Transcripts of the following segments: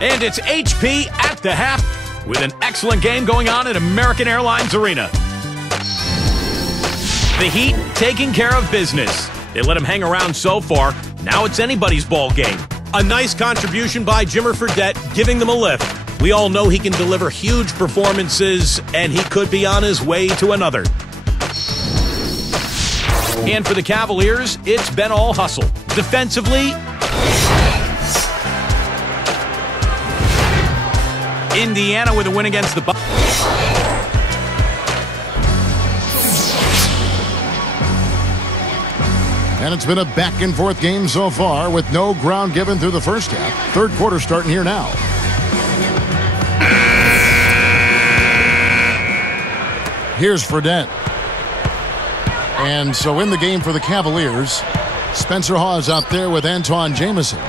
And it's HP at the half with an excellent game going on at American Airlines Arena. The Heat taking care of business. They let him hang around so far. Now it's anybody's ball game. A nice contribution by Jimmer Fredette, giving them a lift. We all know he can deliver huge performances, and he could be on his way to another. And for the Cavaliers, it's been all hustle. Defensively, Indiana with a win against the Bucks. And it's been a back-and-forth game so far with no ground given through the first half. Third quarter starting here now. Here's Fredette. And so in the game for the Cavaliers, Spencer Hawes out there with Antawn Jamison.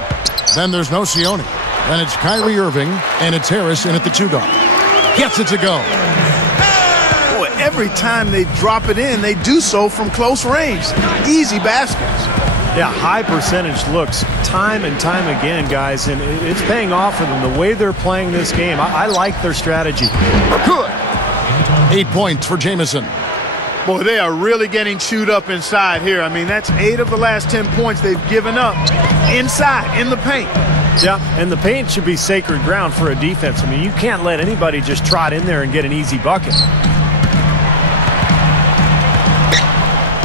Then there's Nocioni. Then it's Kyrie Irving, and it's Harris in at the 2 guard. Gets it to go. Boy, every time they drop it in, they do so from close range. Easy baskets. Yeah, high percentage looks time and time again, guys, and it's paying off for them the way they're playing this game. I like their strategy. Good. 8 points for Jamison. Boy, they are really getting chewed up inside here. I mean, that's 8 of the last 10 points they've given up inside, in the paint. Yeah, and the paint should be sacred ground for a defense. I mean, you can't let anybody just trot in there and get an easy bucket.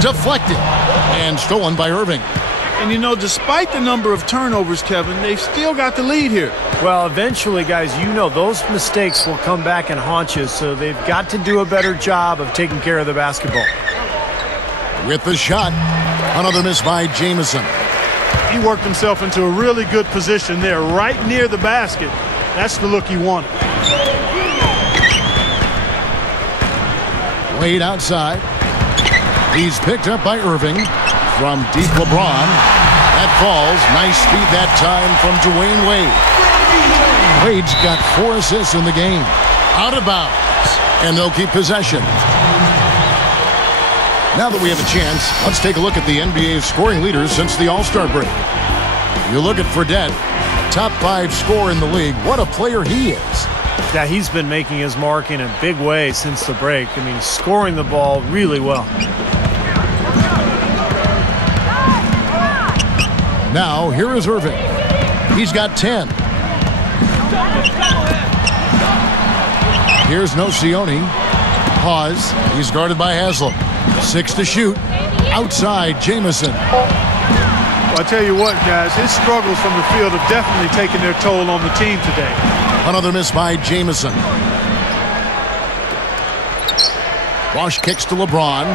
Deflected and stolen by Irving. And, you know, despite the number of turnovers, Kevin, they've still got the lead here. Well, eventually, guys, you know those mistakes will come back and haunt you, so they've got to do a better job of taking care of the basketball. With the shot, another miss by Jamison. He worked himself into a really good position there, right near the basket. That's the look he wanted. Wade outside. He's picked up by Irving from deep LeBron. That falls. Nice speed that time from Dwayne Wade. Wade's got 4 assists in the game. Out of bounds. And they'll keep possession. Now that we have a chance, let's take a look at the NBA's scoring leaders since the All-Star break. You look at Fredette, top 5 scorer in the league. What a player he is. Yeah, he's been making his mark in a big way since the break. I mean, scoring the ball really well. Now, here is Irving. He's got 10. Here's Nocioni. Hawes. He's guarded by Haslam. 6 to shoot. Outside, Jamison. Well, I tell you what, guys, his struggles from the field have definitely taken their toll on the team today. Another miss by Jamison. Bosch kicks to LeBron.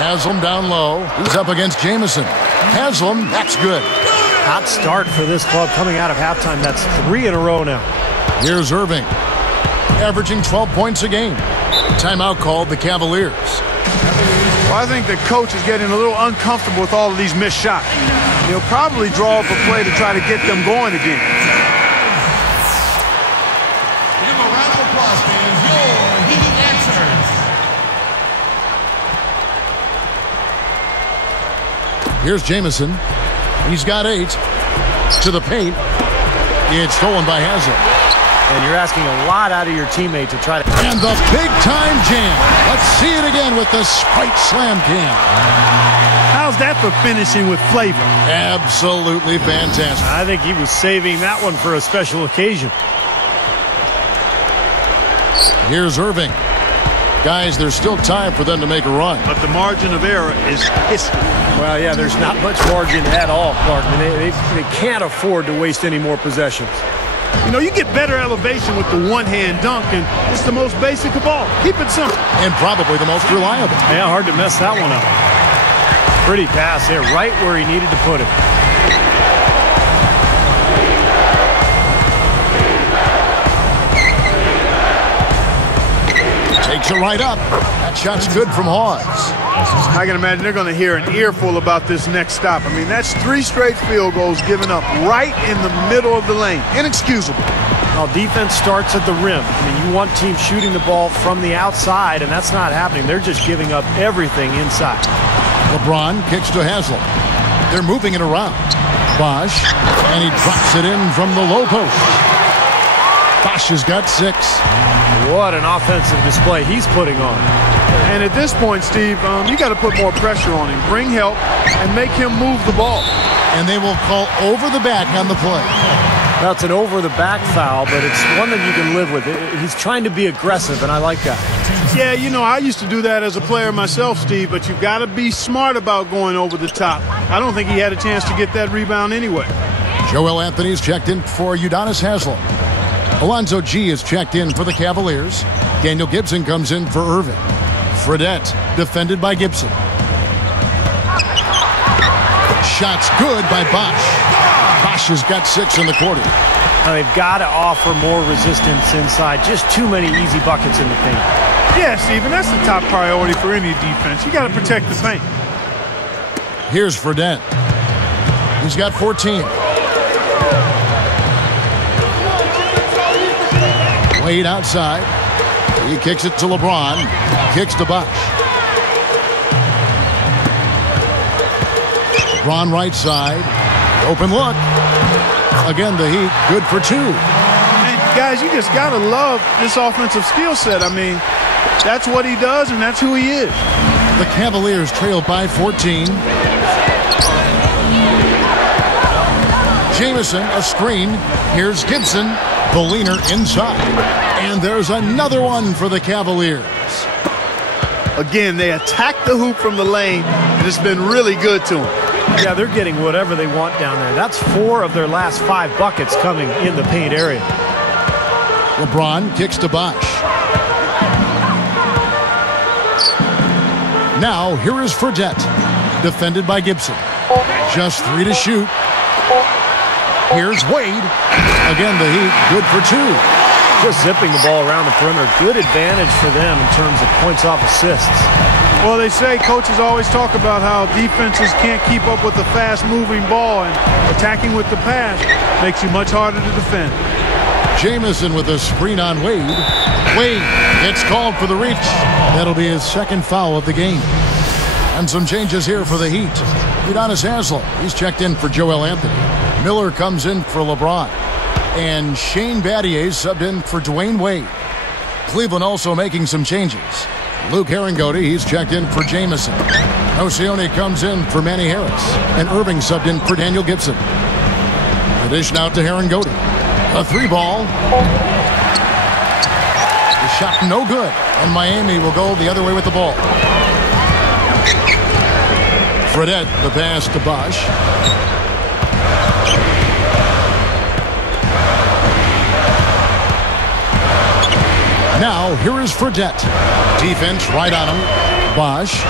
Haslam down low. He's up against Jamison. Haslam, that's good. Hot start for this club coming out of halftime. That's 3 in a row now. Here's Irving, averaging 12 points a game. Timeout called the Cavaliers. Well, I think the coach is getting a little uncomfortable with all of these missed shots. He'll probably draw up a play to try to get them going again. Give a round of applause, fans. Your Heat answers. Here's Jamison. He's got 8. To the paint. It's stolen by Haslam. And you're asking a lot out of your teammate to try to... And the big-time jam. Let's see it again with the Sprite Slam Cam. How's that for finishing with flavor? Absolutely fantastic. I think he was saving that one for a special occasion. Here's Irving. Guys, there's still time for them to make a run. But the margin of error is history. Well, yeah, there's not much margin at all, Clark. I mean, they can't afford to waste any more possessions. You know, you get better elevation with the one-hand dunk, and it's the most basic of all. Keep it simple. And probably the most reliable. Yeah, hard to mess that one up. Pretty pass there, right where he needed to put it. Takes it right up. That shot's good from Hawes. I can imagine they're going to hear an earful about this next stop. I mean, that's 3 straight field goals given up right in the middle of the lane. Inexcusable. Well, defense starts at the rim. I mean, you want teams shooting the ball from the outside, and that's not happening. They're just giving up everything inside. LeBron kicks to Haslam. They're moving it around. Bosch, and he drops it in from the low post. Bosch has got 6. What an offensive display he's putting on. And at this point, Steve, you got to put more pressure on him. Bring help and make him move the ball. And they will call over the back on the play. That's an over-the-back foul, but it's one that you can live with. He's trying to be aggressive, and I like that. Yeah, you know, I used to do that as a player myself, Steve, but you've got to be smart about going over the top. I don't think he had a chance to get that rebound anyway. Joel Anthony's checked in for Udonis Haslem. Alonzo G is checked in for the Cavaliers. Daniel Gibson comes in for Irving. Fredette defended by Gibson. Shots good by Bosch. Bosch has got 6 in the quarter. Now they've got to offer more resistance inside. Just too many easy buckets in the paint. Yeah, Stephen, that's the top priority for any defense. You got to protect the paint. Here's Fredette. He's got 14. Wade outside. He kicks it to LeBron. Kicks to Bosch. LeBron right side. Open look. Again, the Heat good for 2. And guys, you just got to love this offensive skill set. I mean, that's what he does, and that's who he is. The Cavaliers trail by 14. Jamison, a screen. Here's Gibson. The leaner inside. And there's another one for the Cavaliers. Again, they attack the hoop from the lane, and it's been really good to them. Yeah, they're getting whatever they want down there. That's 4 of their last 5 buckets coming in the paint area. LeBron kicks to Bosch. Now, here is Fredette, defended by Gibson. Just 3 to shoot. Here's Wade. Again, the Heat good for 2. Just zipping the ball around the perimeter. Good advantage for them in terms of points off assists. Well, they say coaches always talk about how defenses can't keep up with the fast-moving ball, and attacking with the pass makes you much harder to defend. Jamison with a screen on Wade. Wade gets called for the reach. That'll be his 2nd foul of the game. And some changes here for the Heat. Udonis Haslem, he's checked in for Joel Anthony. Miller comes in for LeBron. And Shane Battier subbed in for Dwayne Wade. Cleveland also making some changes. Luke Herringody, he's checked in for Jamison. Nocioni comes in for Manny Harris. And Irving subbed in for Daniel Gibson. The dish out to Herringody. A 3-ball. The shot no good. And Miami will go the other way with the ball. Fredette, the pass to Bosch. Now, here is Fredette. Defense right on him. Bosch.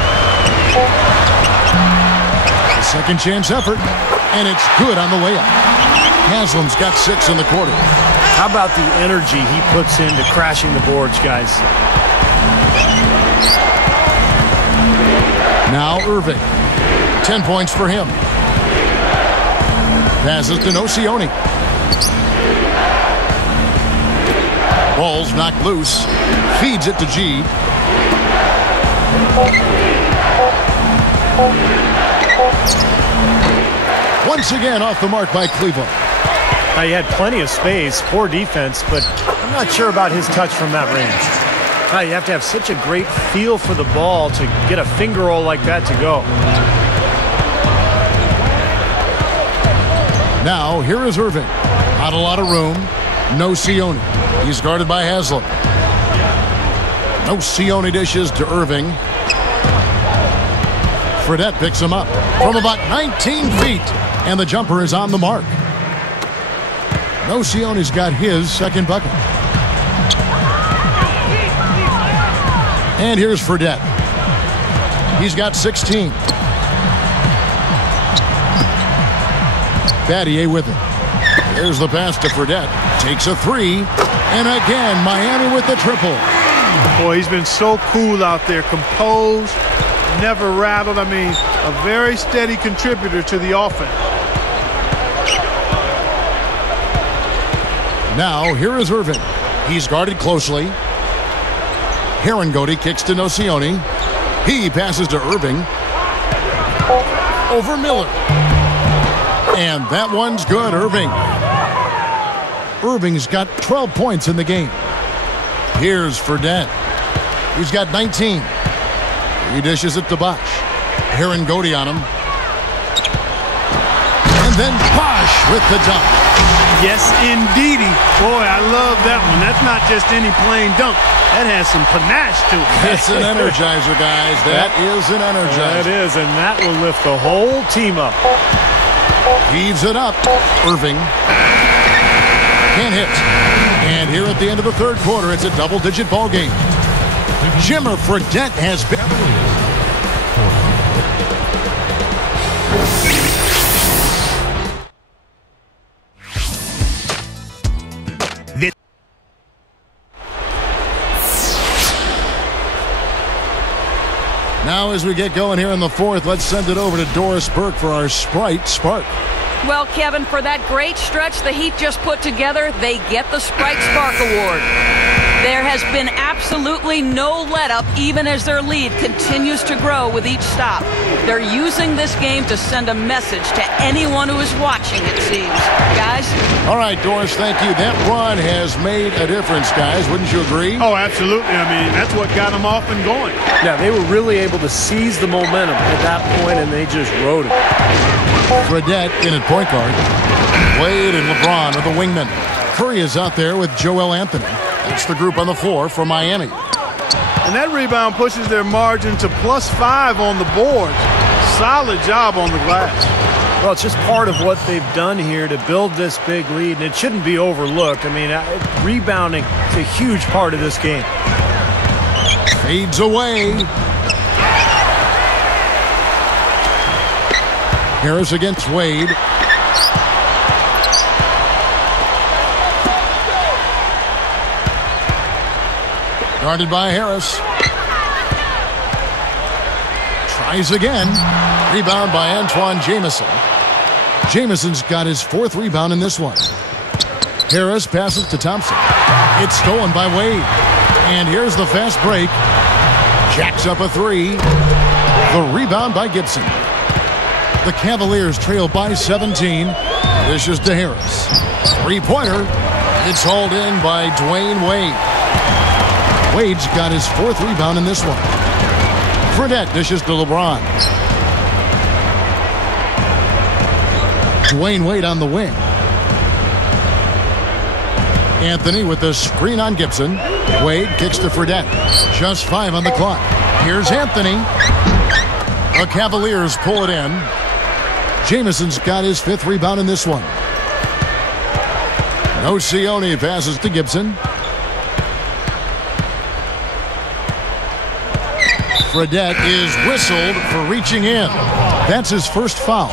A second chance effort. And it's good on the layup. Haslam's got 6 in the quarter. How about the energy he puts into crashing the boards, guys? Now Irving. 10 points for him. Passes to Nocioni. Ball's knocked loose. Feeds it to G. Once again off the mark by Cleveland. Now, he had plenty of space, poor defense, but I'm not sure about his touch from that range. Now, you have to have such a great feel for the ball to get a finger roll like that to go. Now, here is Irving. Not a lot of room. Nocioni. He's guarded by Haslem. Nocioni dishes to Irving. Fredette picks him up from about 19 feet. And the jumper is on the mark. Nocioni's got his 2nd bucket. And here's Fredette. He's got 16. Battier with it. Here's the pass to Fredette. Takes a 3. And again, Miami with the triple. Boy, he's been so cool out there. Composed, never rattled. I mean, a very steady contributor to the offense. Now, here is Irving. He's guarded closely. Herringody kicks to Nocioni. He passes to Irving. over Miller. And that one's good, Irving. Irving's got 12 points in the game. Here's Fredette. He's got 19. He dishes it to Bosch. Heron Goody on him. And then Bosch with the dunk. Yes, indeedy. Boy, I love that one. That's not just any plain dunk. That has some panache to it. It's an energizer, guys. That is an energizer. That is, and that will lift the whole team up. Heaves it up. Irving. Can't hit. And here at the end of the third quarter, it's a double-digit ball game. Jimmer Fredette has been... Now as we get going here in the fourth, let's send it over to Doris Burke for our Sprite Spark. Well, Kevin, for that great stretch the Heat just put together, they get the Sprite Spark Award. There has been absolutely no let-up, even as their lead continues to grow with each stop. They're using this game to send a message to anyone who is watching, it seems. Guys? All right, Doris, thank you. That run has made a difference, guys. Wouldn't you agree? Oh, absolutely. I mean, that's what got them off and going. Yeah, they were really able to seize the momentum at that point, and they just rode it. Fredette in at point guard. Wade and LeBron are the wingmen. Curry is out there with Joel Anthony. That's the group on the floor for Miami. And that rebound pushes their margin to +5 on the board. Solid job on the glass. Well, it's just part of what they've done here to build this big lead, and it shouldn't be overlooked. I mean, rebounding is a huge part of this game. Fades away. Harris against Wade. Guarded by Harris. Tries again. Rebound by Antoine Jamison. Jamison's got his 4th rebound in this one. Harris passes to Thompson. It's stolen by Wade. And here's the fast break. Jacks up a 3. The rebound by Gibson. The Cavaliers trail by 17. Dishes to Harris. 3-pointer. It's hauled in by Dwayne Wade. Wade's got his 4th rebound in this one. Fredette dishes to LeBron. Dwayne Wade on the wing. Anthony with the screen on Gibson. Wade kicks to Fredette. Just 5 on the clock. Here's Anthony. The Cavaliers pull it in. Jamison's got his 5th rebound in this one. Nocioni passes to Gibson. Fredette is whistled for reaching in. That's his first foul.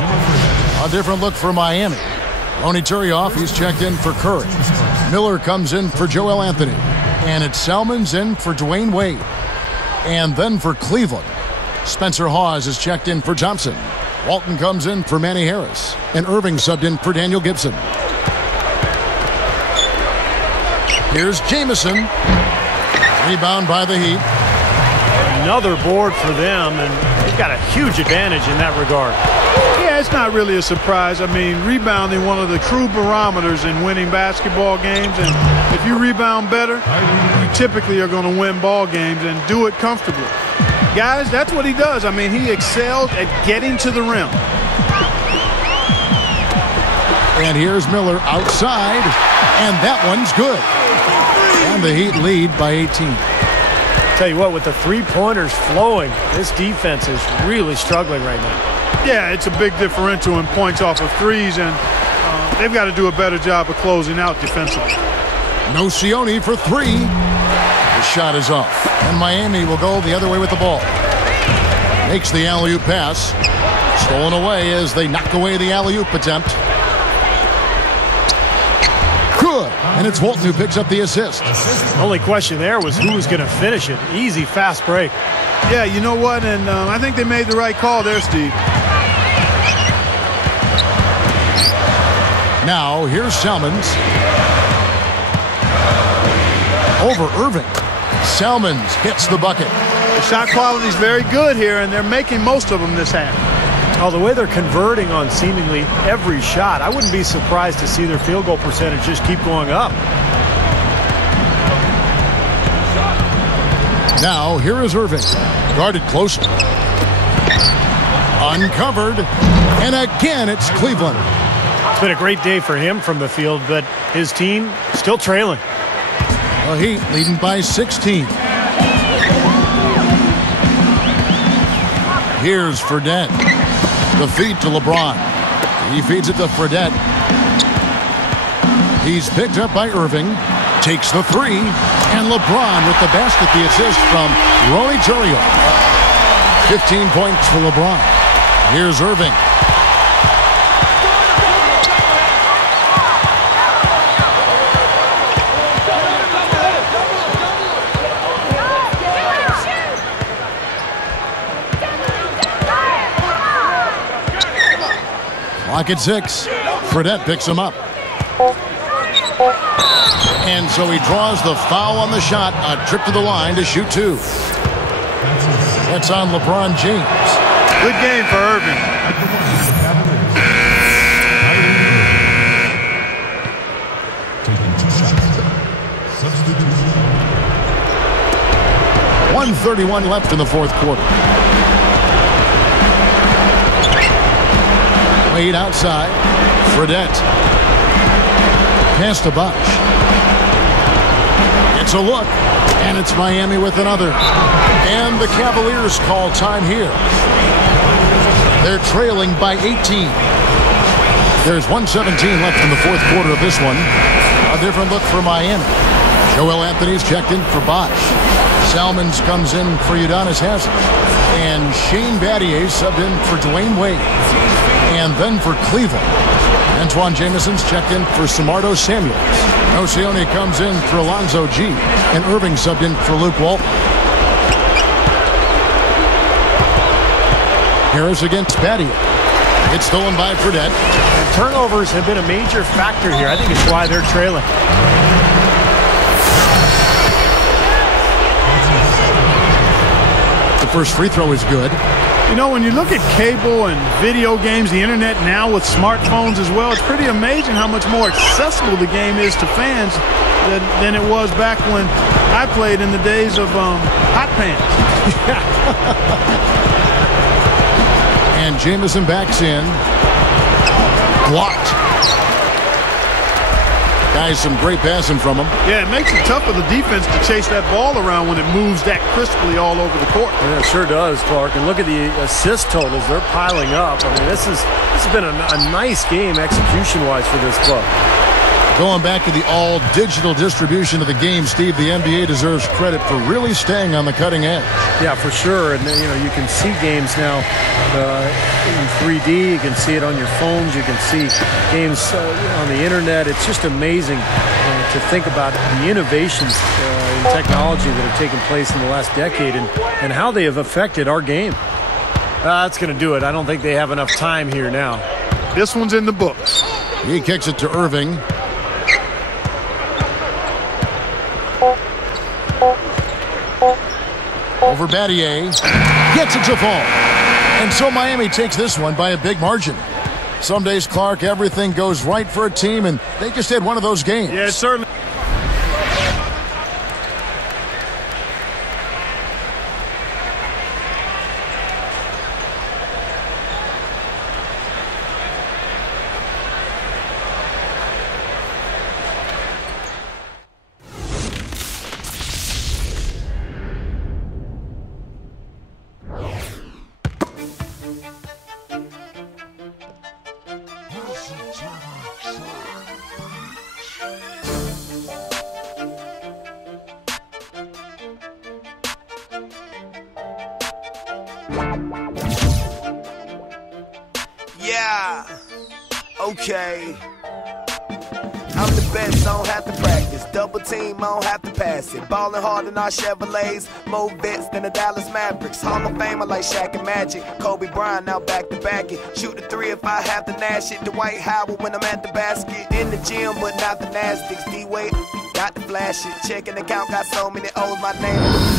A different look for Miami. Ronny Turioff, he's checked in for Curry. Miller comes in for Joel Anthony. And it's Salmon's in for Dwayne Wade. And then for Cleveland, Spencer Hawes is checked in for Thompson. Walton comes in for Manny Harris. And Irving subbed in for Daniel Gibson. Here's Jamison. Rebound by the Heat. Another board for them, and they've got a huge advantage in that regard. Yeah, it's not really a surprise. I mean, rebounding one of the true barometers in winning basketball games, and if you rebound better, you typically are going to win ball games and do it comfortably. Guys, that's what he does. I mean, he excels at getting to the rim. And here's Miller outside, and that one's good. And the Heat lead by 18. Tell you what, with the 3-pointers flowing, this defense is really struggling right now. Yeah, it's a big differential in points off of threes, and they've got to do a better job of closing out defensively. Nocioni for 3. The shot is off, and Miami will go the other way with the ball. Makes the alley-oop pass. Stolen away as they knock away the alley-oop attempt. Good, and it's Walton who picks up the assist. The only question there was who was going to finish it. Easy, fast break. Yeah, you know what, and I think they made the right call there, Steve. Now, here's Salmons. Over Irving. Salmons hits the bucket. The shot quality is very good here, and they're making most of them this half. Oh, the way they're converting on seemingly every shot, I wouldn't be surprised to see their field goal percentage just keep going up. Now, here is Irving. Guarded closely. Uncovered. And again, it's Cleveland. It's been a great day for him from the field, but his team still trailing. The Heat leading by 16. Here's Fredette. The feed to LeBron. He feeds it to Fredette. He's picked up by Irving. Takes the three. And LeBron with the basket, the assist from Ronny Turiaf. 15 points for LeBron. Here's Irving. Clock at 6. Fredette picks him up. And so he draws the foul on the shot. A trip to the line to shoot 2. That's on LeBron James. Good game for Irving. Taking 2 shots. Substitution. 1:31 left in the fourth quarter. Wade outside. Fredette. Pass to Bosch. It's a look. And it's Miami with another. And the Cavaliers call time here. They're trailing by 18. There's 1:17 left in the fourth quarter of this one. A different look for Miami. Joel Anthony's checked in for Bosch. Salmons comes in for Udonis Haslem. And Shane Battier subbed in for Dwayne Wade. And then for Cleveland, Antoine Jameson's checked in for Samardo Samuels. Nocioni comes in for Alonzo G. And Irving subbed in for Luke Walton. Harris against Battier. It's stolen by Fredette. And turnovers have been a major factor here. I think it's why they're trailing. The first free throw is good. You know, when you look at cable and video games, the internet now with smartphones as well, it's pretty amazing how much more accessible the game is to fans than it was back when I played in the days of hot pants. And Jameson backs in. Blocked. Guys, some great passing from him. Yeah, it makes it tough for the defense to chase that ball around when it moves that crisply all over the court. Yeah, it sure does, Clark. And look at the assist totals. They're piling up. I mean, this has been a nice game execution-wise for this club. Going back to the all-digital distribution of the game, Steve, the NBA deserves credit for really staying on the cutting edge. Yeah, for sure. And, you know, you can see games now in 3D. You can see it on your phones. You can see games on the internet. It's just amazing to think about the innovations in technology that have taken place in the last decade and how they have affected our game. That's going to do it. I don't think they have enough time here now. This one's in the books. He kicks it to Irving. Over Battier. Gets it to fall. And so Miami takes this one by a big margin. Some days, Clark, everything goes right for a team, and they just had one of those games. Yeah, certainly. Yeah, okay. I'm the best, I don't have to practice. Double team, I don't have to pass it. Ballin' hard in our Chevrolets, more vets than the Dallas Mavericks. Hall of Famer like Shaq and Magic. Kobe Bryant, now back to back it. Shoot the three if I have to nash it. Dwight Howard when I'm at the basket. In the gym, but not the Nastics. D-Wade, got to flash it. Checking account, got so many O's, my name.